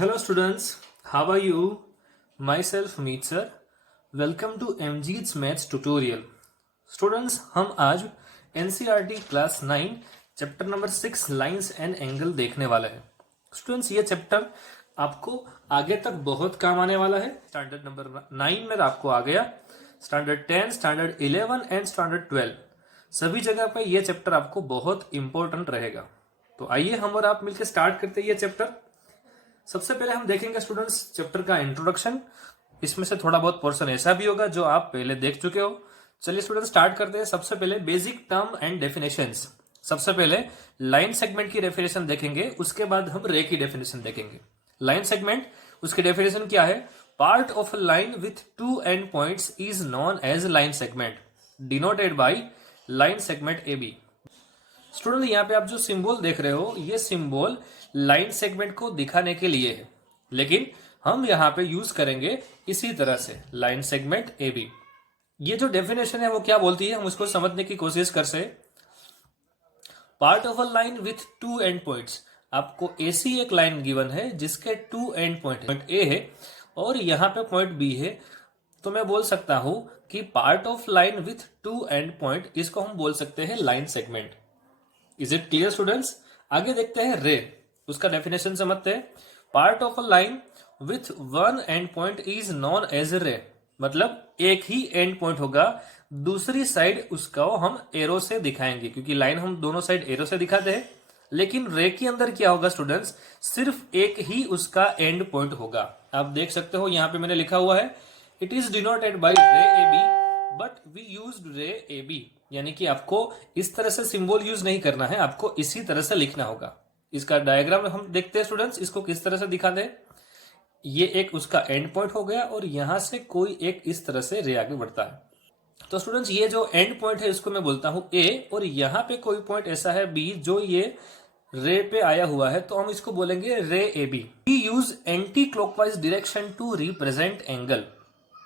Hello students, how are you? Myself Meet sir. Welcome to MG's Maths tutorial. Students, हम आज NCERT class 9 chapter number 6 lines and angle देखने वाले हैं. Students, ये chapter आपको आगे तक बहुत काम आने वाला है. स्टैंडर्ड नंबर 9 में आपको आ गया, स्टैंडर्ड 10, स्टैंडर्ड 11 एंड स्टैंडर्ड 12 सभी जगह पे ये चैप्टर आपको बहुत इंपॉर्टेंट रहेगा. तो आइए हम और आप मिलकर स्टार्ट करते हैं ये चैप्टर. सबसे पहले हम देखेंगे स्टूडेंट्स चैप्टर का इंट्रोडक्शन. इसमें से थोड़ा बहुत पोर्शन ऐसा भी होगा जो आप पहले देख चुके हो. चलिए स्टूडेंट स्टार्ट करते हैं. सबसे पहले बेसिक टर्म एंड डेफिनेशंस. सबसे पहले लाइन सेगमेंट की डेफिनेशन देखेंगे, उसके बाद हम रे की डेफिनेशन देखेंगे. लाइन सेगमेंट, उसकी डेफिनेशन क्या है? Part of a line with two end points is known as line segment denoted by line segment A B. Student, यहाँ पे आप जो सिंबल देख रहे हो, ये सिंबल लाइन सेगमेंट को दिखाने के लिए है, लेकिन हम यहाँ पे यूज करेंगे इसी तरह से लाइन सेगमेंट ए बी. ये जो डेफिनेशन है वो क्या बोलती है, हम उसको समझने की कोशिश कर से. Part of a line with two end points. आपको ऐसी एक लाइन गिवन है जिसके two end point, point A है और यहाँ पे पॉइंट बी है. तो मैं बोल सकता हूं कि part of line with two end point, इसको हम बोल सकते हैं line segment. Is it clear students? आगे देखते हैं रे. उसका डेफिनेशन समझते हैं. Part of a line with one end point is known as ray. मतलब एक ही एंड पॉइंट होगा, दूसरी साइड उसका हम एरो से दिखाएंगे, क्योंकि लाइन हम दोनों साइड एरो से दिखाते हैं. लेकिन रे के अंदर क्या होगा स्टूडेंट्स? सिर्फ एक ही उसका एंड पॉइंट होगा. आप देख सकते हो यहाँ पे मैंने लिखा हुआ है, it is denoted by ray A B but we use ray A B. यानी कि आपको इस तरह से सिंबल यूज नहीं करना है, आपको इसी तरह से लिखना होगा. इसका डायग्राम हम देखते हैं स्टूडेंट्स, इसको किस तरह से दिखाते हैं. ये एक उसका एंड पॉइंट हो गया और यहां से कोई एक इस तरह से रे आगे बढ़ता है. तो स्टूडेंट्स, ये जो एंड पॉइंट है इसको मैं बोलता हूं ए, और यहाँ पे कोई पॉइंट ऐसा है बी जो ये रे पे आया हुआ है, तो हम इसको बोलेंगे ray A B. We use anticlockwise direction to represent angle.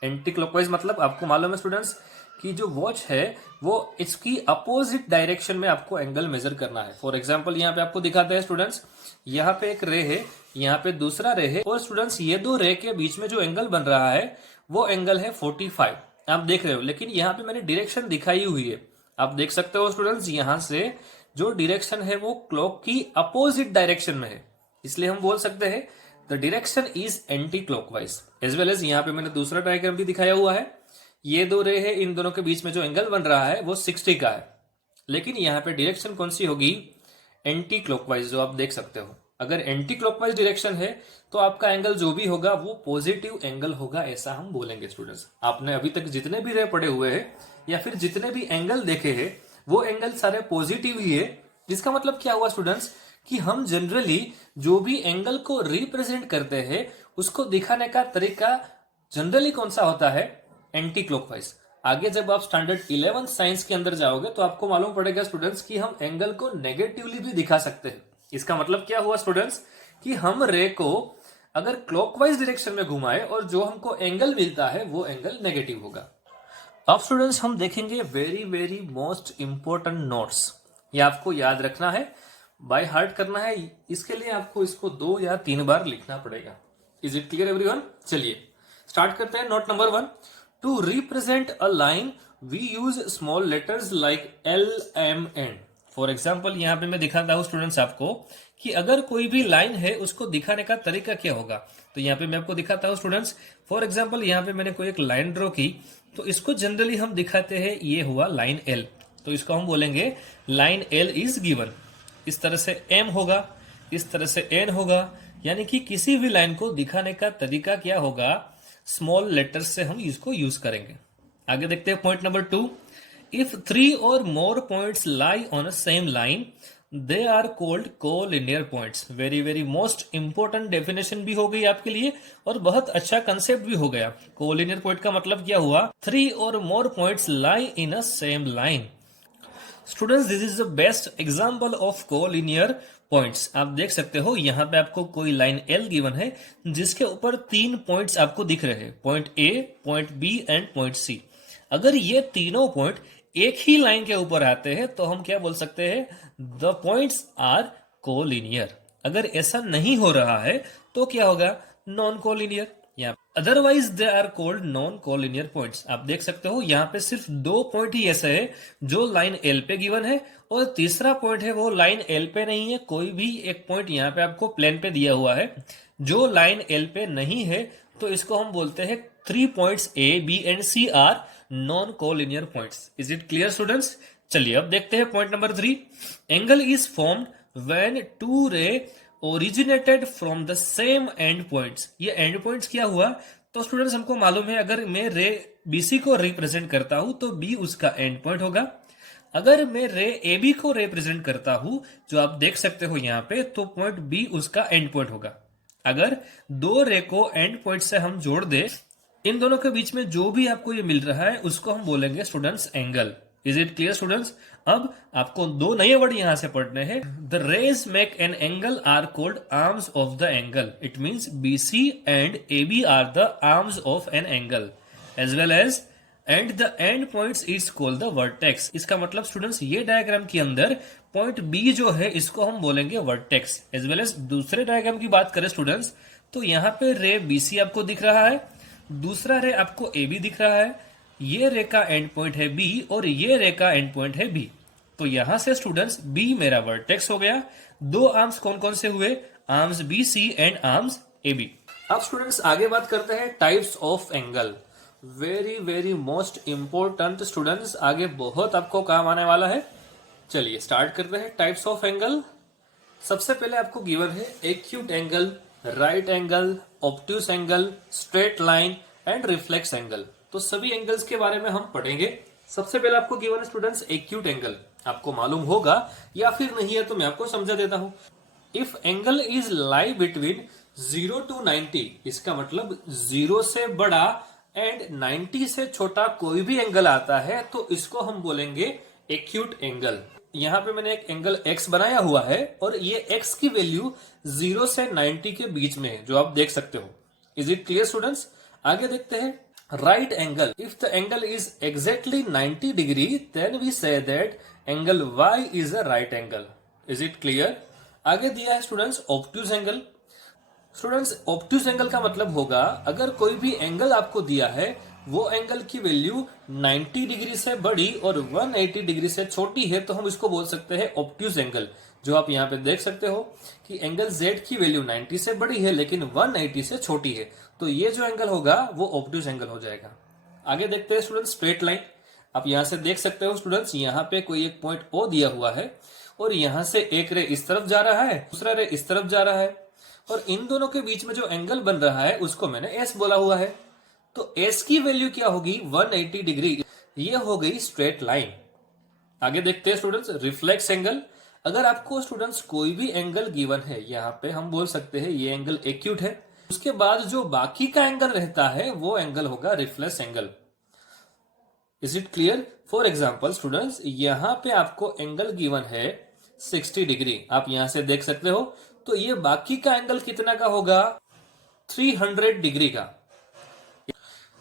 Anticlockwise मतलब आपको मालूम है स्टूडेंट्स कि जो वॉच है वो इसकी अपोजिट डायरेक्शन में आपको एंगल मेजर करना है. फॉर एग्जांपल यहाँ पे आपको दिखाते हैं स्टूडेंट्स, यहाँ पे एक रे है, यहाँ पे दूसरा रे है, और स्टूडेंट्स ये दो रे के बीच में जो एंगल बन रहा है वो एंगल है 45. आप देख रहे हो, लेकिन यहाँ पे मैंने डायरेक्शन दिखाई हुई है. आप देख सकते हो स्टूडेंट्स, यहाँ से जो डायरेक्शन है वो क्लॉक की अपोजिट डायरेक्शन में है, इसलिए हम बोल सकते हैं the direction is anticlockwise. As well as यहाँ पे मैंने दूसरा डायग्राम भी दिखाया हुआ है. ये दो रे है, इन दोनों के बीच में जो एंगल बन रहा है वो 60 का है, लेकिन यहाँ पे डायरेक्शन कौन सी होगी? एंटी क्लॉकवाइज, जो आप देख सकते हो. अगर एंटी क्लॉकवाइज डायरेक्शन है तो आपका एंगल जो भी होगा वो पॉजिटिव एंगल होगा, ऐसा हम बोलेंगे स्टूडेंट्स. आपने अभी तक जितने भी रे पढ़े हुए हैं या फिर जितने भी एंगल देखे हैं वो एंगल सारे पॉजिटिव ही है. जिसका मतलब क्या हुआ स्टूडेंट्स कि हम जनरली जो भी एंगल को रिप्रेजेंट करते हैं उसको दिखाने का तरीका जनरली कौन सा होता है? Anti clockwise. आगे जब आप स्टैंडर्ड 11 साइंस के अंदर जाओगे तो आपको मालूम पड़ेगा स्टूडेंट्स कि हम एंगल को नेगेटिवली भी दिखा सकते हैं. इसका मतलब क्या हुआ स्टूडेंट्स कि हम रे को अगर क्लॉकवाइज डायरेक्शन में घुमाए और जो हमको एंगल मिलता है वो एंगल नेगेटिव होगा. अब स्टूडेंट्स हम देखेंगे very very most important notes. ये आपको याद रखना है, बाय हार्ट करना है. इसके लिए आपको इसको 2 या 3 बार लिखना पड़ेगा. Is it clear everyone? चलिए स्टार्ट करते हैं. Note number 1, to represent a line we use small letters like L M N. For example यहाँ पे मैं दिखाता हूँ स्टूडेंट्स आपको कि अगर कोई भी लाइन है उसको दिखाने का तरीका क्या होगा. तो यहाँ पे मैं आपको दिखाता हूँ स्टूडेंट्स. फॉर एग्जाम्पल यहाँ पे मैंने कोई एक लाइन ड्रॉ की, तो इसको जनरली हम दिखाते हैं, ये हुआ लाइन एल, तो इसको हम बोलेंगे लाइन एल इज गिवन. इस तरह से एम होगा, इस तरह से एन होगा. यानी कि किसी भी लाइन को दिखाने का तरीका क्या होगा? स्मॉल लेटर्स से हम इसको यूज करेंगे. आगे देखते हैं पॉइंट नंबर 2, इफ 3 और more points lie on a same line they are called collinear points. Very very most important definition भी हो गई आपके लिए और बहुत अच्छा कंसेप्ट भी हो गया. कोलिनियर पॉइंट का मतलब क्या हुआ? 3 और more points lie in a same line. Students, this is the best example of collinear points. आप देख सकते हो यहाँ पे आपको कोई लाइन एल गिवन है जिसके ऊपर 3 पॉइंट्स आपको दिख रहे हैं, point A, point B and point C. अगर ये तीनों पॉइंट एक ही लाइन के ऊपर आते हैं तो हम क्या बोल सकते हैं? The points are collinear. अगर ऐसा नहीं हो रहा है तो क्या होगा, नॉन कोलिनियर। यहाँ otherwise they are called non collinear points. आप देख सकते हो यहाँ पे सिर्फ 2 पॉइंट ही ऐसे है जो लाइन एल पे गिवन है, और तीसरा पॉइंट है वो लाइन एल पे नहीं है। कोई भी एक पॉइंट यहाँ पे आपको प्लेन पे दिया हुआ है जो लाइन एल पे नहीं है, तो इसको हम बोलते हैं 3 points A B and C are non collinear points. Is it clear students? चलिए अब देखते हैं point number 3। Angle is formed when two ray originated from the same end points. ये एंड पॉइंट्स क्या हुआ, तो स्टूडेंट्स हमको मालूम है अगर मैं रे बीसी को रिप्रेजेंट करता हूं तो बी उसका एंड पॉइंट होगा। अगर मैं रे ए बी को रिप्रेजेंट करता हूं, जो आप देख सकते हो यहाँ पे, तो पॉइंट बी उसका एंड पॉइंट होगा। अगर दो रे को एंड पॉइंट से हम जोड़ दे, इन दोनों के बीच में जो भी आपको ये मिल रहा है उसको हम बोलेंगे students angle. Is it clear students? अब आपको 2 नए वर्ड यहां से पढ़ने हैं। The rays make an angle are called arms of the angle. It means BC and AB are the arms of an angle as well as and the end points is called the vertex. इसका मतलब students ये diagram के अंदर point B जो है इसको हम बोलेंगे वर्टेक्स। एज वेल एज दूसरे डायग्राम की बात करें स्टूडेंट्स, तो यहाँ पे रे BC आपको दिख रहा है, दूसरा रे आपको AB दिख रहा है, ये रे का एंड पॉइंट है B और ये रे का एंड पॉइंट है B। तो यहां से स्टूडेंट्स B मेरा वर्टेक्स हो गया। 2 आर्म्स कौन कौन से हुए, arms BC and arms AB। अब स्टूडेंट्स आगे बात करते हैं types of angle. Very very most important students, आगे बहुत आपको काम आने वाला है। चलिए स्टार्ट करते हैं टाइप्स ऑफ एंगल। सबसे पहले आपको गिवन है acute angle, right angle, obtuse angle, straight line and reflex angle. तो सभी एंगल्स के बारे में हम पढ़ेंगे। सबसे पहले आपको गिवन है स्टूडेंट्स एक्यूट एंगल। आपको मालूम होगा या फिर नहीं है तो मैं आपको समझा देता हूं। If angle is lie between 0 to 90, इसका मतलब 0 से बड़ा एंड 90 से छोटा कोई भी एंगल आता है तो इसको हम बोलेंगे एक्यूट एंगल। यहां पे मैंने एक एंगल x बनाया हुआ है और ये x की वैल्यू 0 से 90 के बीच में है, जो आप देख सकते हो। Is it clear students? आगे देखते हैं right angle. If the angle is exactly 90 degree then we say that angle y is a right angle. Is it clear? आगे दिया है students obtuse angle. Students obtuse angle का मतलब होगा अगर कोई भी एंगल आपको दिया है वो एंगल की वैल्यू 90 डिग्री से बड़ी और 180 डिग्री से छोटी है तो हम इसको बोल सकते हैं ऑब्ट्यूस एंगल। जो आप यहाँ पे देख सकते हो कि एंगल Z की वैल्यू 90 से बड़ी है लेकिन 180 से छोटी है, तो ये जो एंगल होगा वो ऑब्ट्यूस एंगल हो जाएगा। आगे देखते हैं स्टूडेंट्स स्ट्रेट लाइन। आप यहाँ से देख सकते हो स्टूडेंट्स, यहाँ पे कोई एक पॉइंट O दिया हुआ है और यहाँ से एक रे इस तरफ जा रहा है, दूसरा रे इस तरफ जा रहा है, और इन दोनों के बीच में जो एंगल बन रहा है उसको मैंने S बोला हुआ है। तो S की वैल्यू क्या होगी, 180 डिग्री। ये हो गई स्ट्रेट लाइन। आगे देखते हैं स्टूडेंट्स रिफ्लेक्स एंगल। अगर आपको स्टूडेंट्स कोई भी एंगल गिवन है, यहाँ पे हम बोल सकते हैं ये एंगल एक्यूट है, उसके बाद जो बाकी का एंगल रहता है वो एंगल होगा reflex angle. Is it clear? For example students, यहाँ पे आपको एंगल गिवन है 60 डिग्री, आप यहां से देख सकते हो, तो ये बाकी का एंगल कितना का होगा, 300 डिग्री का।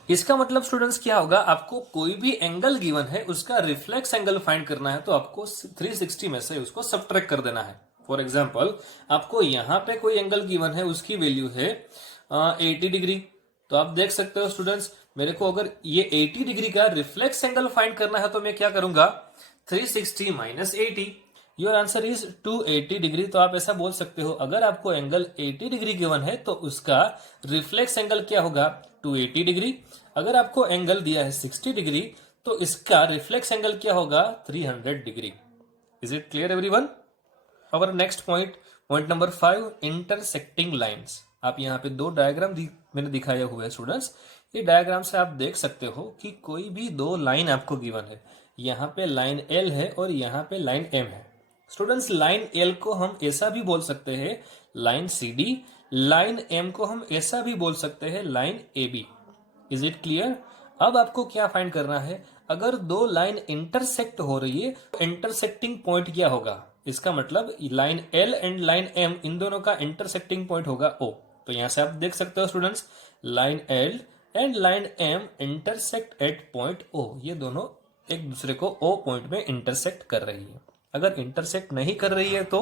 इसका मतलब स्टूडेंट्स क्या होगा, आपको कोई भी एंगल गिवन है उसका रिफ्लेक्स एंगल फाइंड करना है तो आपको 360 में से उसको सब्ट्रैक्ट कर देना है। फॉर एग्जांपल आपको यहाँ पे कोई एंगल गिवन है, उसकी वैल्यू है 80 डिग्री, तो आप देख सकते हो स्टूडेंट्स मेरे को अगर ये 80 डिग्री का रिफ्लेक्स एंगल फाइंड करना है तो मैं क्या करूंगा, 360 minus 80। Your answer is 280 degree. तो आप ऐसा बोल सकते हो अगर आपको एंगल 80 डिग्री गिवन है तो उसका रिफ्लेक्स एंगल क्या होगा, 280 डिग्री। अगर आपको एंगल दिया है 60 डिग्री तो इसका रिफ्लेक्स एंगल क्या होगा, 300 degree. Is it clear everyone? Our next point, point number 5, intersecting lines. आप यहाँ पे 2 डायग्राम मैंने दिखाया हुआ है स्टूडेंट्स। ये डायग्राम से आप देख सकते हो कि कोई भी 2 लाइन आपको गिवन है, यहाँ पे लाइन L है और यहाँ पे लाइन M है। स्टूडेंट्स लाइन L को हम ऐसा भी बोल सकते हैं लाइन CD, लाइन M को हम ऐसा भी बोल सकते हैं line AB। Is it clear? अब आपको क्या फाइंड करना है, अगर 2 लाइन इंटरसेक्ट हो रही है तो इंटरसेक्टिंग पॉइंट क्या होगा, इसका मतलब line L and line M इन दोनों का इंटरसेक्टिंग पॉइंट होगा O। तो यहां से आप देख सकते हो students line L and line M intersect at point O। ये दोनों एक दूसरे को O पॉइंट में इंटरसेक्ट कर रही है। अगर इंटरसेक्ट नहीं कर रही है तो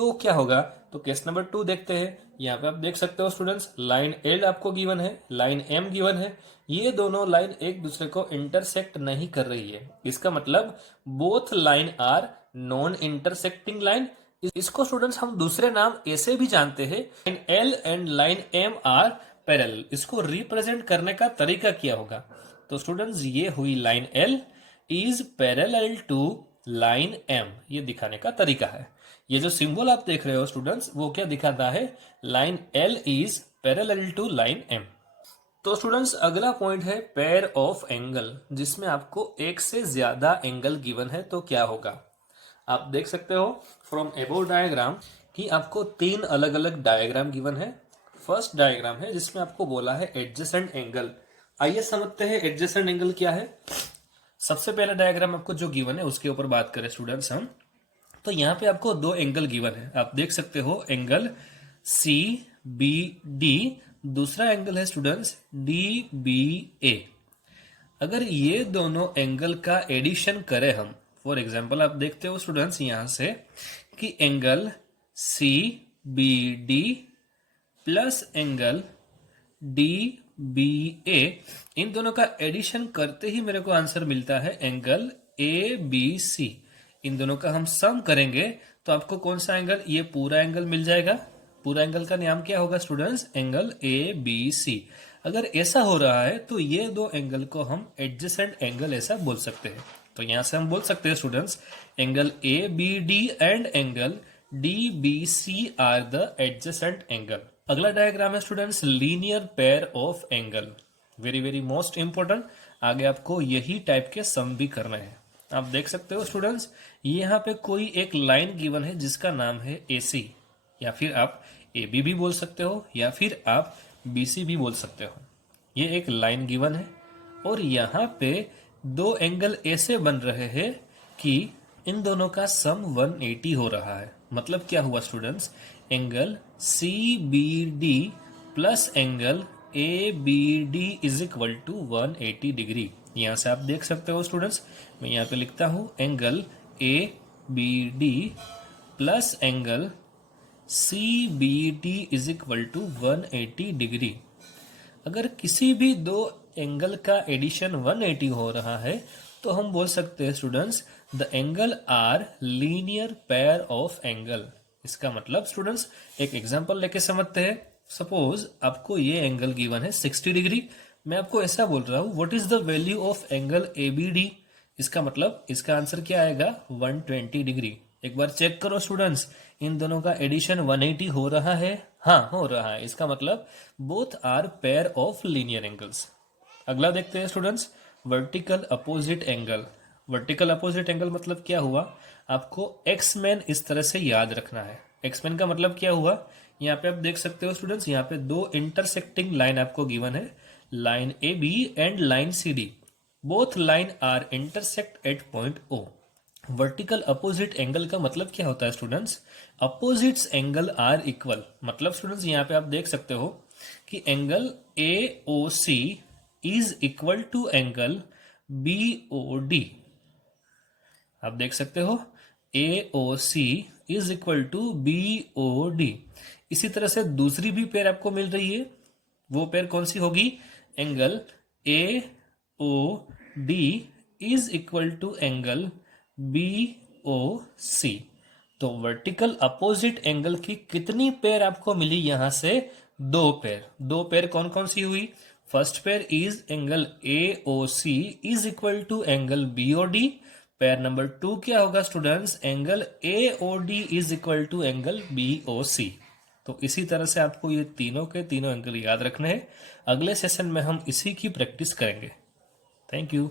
तो क्या होगा, तो केस नंबर 2 देखते हैं। यहाँ पे आप देख सकते हो स्टूडेंट्स, लाइन एल आपको गिवन है, लाइन एम गिवन है, ये दोनों लाइन एक दूसरे को इंटरसेक्ट नहीं कर रही है। इसका मतलब both line are non intersecting line. इसको स्टूडेंट्स हम दूसरे नाम ऐसे भी जानते हैं, line L and line M are parallel. इसको रिप्रेजेंट करने का तरीका क्या होगा, तो स्टूडेंट्स ये हुई line L is parallel to line M, ये दिखाने का तरीका है। ये जो सिंबल आप देख रहे हो स्टूडेंट्स, वो क्या दिखाता है, line L is parallel to line M. तो स्टूडेंट्स अगला पॉइंट है पेयर ऑफ एंगल, जिसमें आपको एक से ज्यादा एंगल गिवन है, तो क्या होगा। आप देख सकते हो फ्रॉम अबोव डायग्राम कि आपको 3 अलग अलग डायग्राम गिवन है। फर्स्ट डायग्राम है जिसमें आपको बोला है एडजेसेंट एंगल। आइए समझते हैं एडजेसेंट एंगल क्या है। सबसे पहला डायग्राम आपको जो गिवन है उसके ऊपर बात करें स्टूडेंट्स हम, तो यहाँ पे आपको 2 एंगल गिवन है। आप देख सकते हो एंगल सी बी डी, दूसरा एंगल है स्टूडेंट्स डी बी ए। अगर ये दोनों एंगल का एडिशन करें हम, फॉर एग्जाम्पल आप देखते हो स्टूडेंट्स यहां से कि angle C B D plus angle D B A, इन दोनों का एडिशन करते ही मेरे को आंसर मिलता है एंगल ए बी सी। इन दोनों का हम सम करेंगे तो आपको कौन सा एंगल, ये पूरा एंगल मिल जाएगा। पूरा एंगल का नाम क्या होगा students, angle A B C. अगर ऐसा हो रहा है तो ये 2 एंगल को हम एडजेसेंट एंगल ऐसा बोल सकते हैं। तो यहां से हम बोल सकते हैं students angle A B D and angle D B C are the adjacent angle. अगला डायग्राम है students linear pair of angle, very very most important. आगे आपको यही टाइप के सम भी करना है। आप देख सकते हो स्टूडेंट्स यहाँ पे कोई एक लाइन गिवन है जिसका नाम है AC, या फिर आप AB भी बोल सकते हो, या फिर आप BC भी बोल सकते हो। ये एक लाइन गिवन है और यहाँ पे 2 एंगल ऐसे बन रहे हैं कि इन दोनों का सम 180 हो रहा है। मतलब क्या हुआ students, angle CBD plus angle ABD is equal to 180 degree. यहां से आप देख सकते हो स्टूडेंट्स, मैं यहाँ पे लिखता हूं angle ABD plus angle CBD is equal to 180 degree. अगर किसी भी 2 एंगल का एडिशन 180 हो रहा है तो हम बोल सकते हैं students the angle are linear pair of angle. इसका मतलब स्टूडेंट्स एक एग्जांपल लेके समझते हैं। सपोज आपको ये एंगल गिवन है 60 डिग्री, मैं आपको ऐसा बोल रहा हूं what is the value of angle ABD। इसका मतलब इसका आंसर क्या आएगा, 120 डिग्री। एक बार चेक करो स्टूडेंट्स, इन दोनों का एडिशन 180 हो रहा है, हाँ हो रहा है। इसका मतलब both are pair of linear angles. अगला देखते हैं students vertical opposite angle. Vertical opposite angle मतलब क्या हुआ, आपको एक्समैन इस तरह से याद रखना है। एक्समैन का मतलब क्या हुआ, यहाँ पे आप देख सकते हो स्टूडेंट्स यहाँ पे 2 इंटरसेक्टिंग लाइन आपको गिवन है, line AB and line CD। Both line are intersect at point O। Vertical opposite angle का मतलब क्या होता है students, opposites angle are equal. मतलब स्टूडेंट्स यहाँ पे आप देख सकते हो कि angle AOC is equal to angle BOD। आप देख सकते हो AOC is equal to BOD। इसी तरह से दूसरी भी पेयर आपको मिल रही है, वो पेयर कौन सी होगी, angle AOD is equal to angle BOC। तो वर्टिकल अपोजिट एंगल की कितनी पेयर आपको मिली, यहां से 2 पेयर। 2 पेयर कौन कौन सी हुई, first pair is angle AOC is equal to angle BOD। Pair number 2 क्या होगा students, angle AOD is equal to angle BOC। तो इसी तरह से आपको ये तीनों के तीनों एंगल याद रखने हैं। अगले सेशन में हम इसी की प्रैक्टिस करेंगे। Thank you.